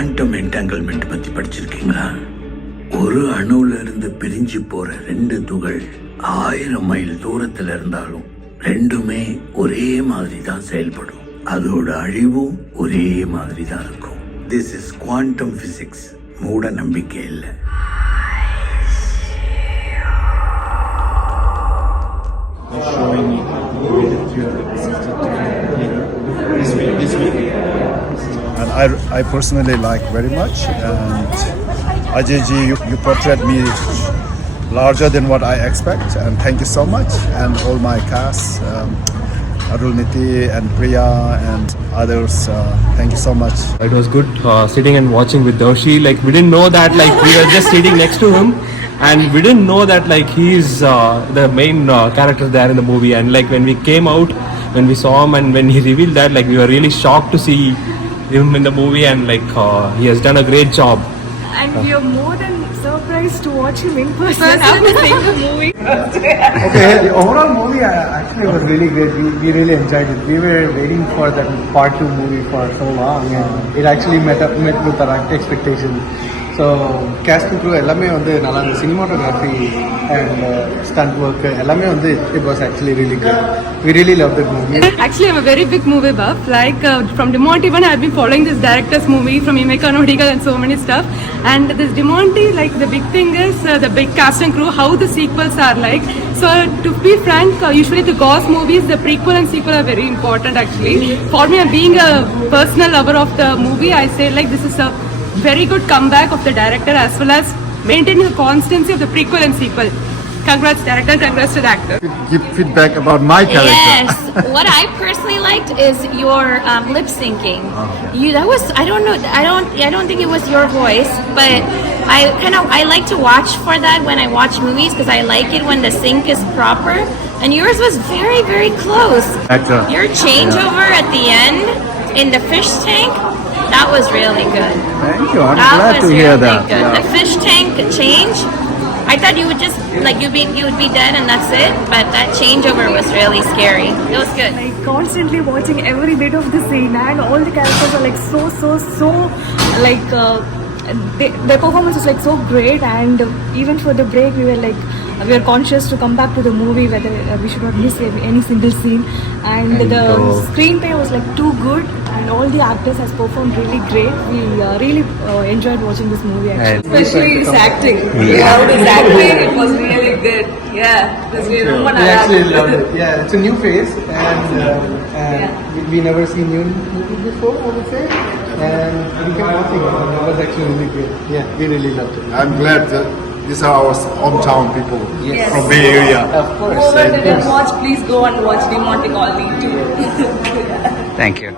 Quantum entanglement பத்தி படிச்சிருக்கீங்களா? ஒரு அணுல இருந்து பிரிஞ்சு போற 2 துகள் 1000 மைல் தூரத்துல இருந்தாலும் ரெண்டுமே ஒரே மாதிரி தான் செயல்படும். அதோட அழிவும் ஒரே மாதிரி தான் இருக்கும். This is quantum physics. மூட நம்பிக்கை இல்லை. And I personally like very much, and Ajayji, you portrayed me larger than what I expect, and thank you so much, and all my cast, Arulniti and Priya and others, thank you so much. It was good sitting and watching with Doshi. Like, we didn't know that, like, we were just sitting next to him, and we didn't know that, like, he's the main character there in the movie. And like, when we came out, when we saw him and when he revealed that, like, we were really shocked to see him in the movie, and like he has done a great job. And we are more than surprised to watch him in person after seeing the movie. Okay, the overall movie actually was really great. We really enjoyed it. We were waiting for that part 2 movie for so long, and it actually met with our expectations. So cast and crew எல்லாமே வந்து நல்லா இருந்துச்சு. Cinematography and stunt work எல்லாமே வந்து it was actually really good. We really loved the movie. Actually, I'm a very big movie buff. Like from Demonte even I've been following this director's movie from Demonte Colony and so many stuff. And this Demonte, like the big thing is the big cast and crew, how the sequels are like. So to be frank, usually the Gauss movies, the prequel and sequel are very important actually. For me, being a personal lover of the movie, I say like this is a very good comeback of the director as well as maintaining the constancy of the prequel and sequel. Congrats director, congrats to the actor. Give feedback about my character. Yes. What I personally liked is your lip syncing. I don't think it was your voice, but I like to watch for that when I watch movies because I like it when the sync is proper. And yours was very, very close. Actor. Your changeover at the end in the fish tank, that was really good. Thank you. I'm That glad was to hear really that. good. Yeah. The fish tank change, I thought you would just like you would be dead and that's it. But that changeover was really scary. It was good. Like constantly watching every bit of the scene, and all the characters are like so like their performance was like so great. And even for the break, we were conscious to come back to the movie whether we should not miss any single scene. And the screenplay was like too good, and all the actors has performed really great. We really enjoyed watching this movie actually. Especially his acting. Yeah, his acting, it was really good. Yeah, because we actually loved it. Yeah, it's a new face, and we never seen new movie before, I would say. And we kept watching it, and it was actually really good. Yeah, we really loved it. I'm glad that these are our hometown people from Bay Area. Of course. Whoever didn't watch, please go and watch Demonte Colony too. Thank you.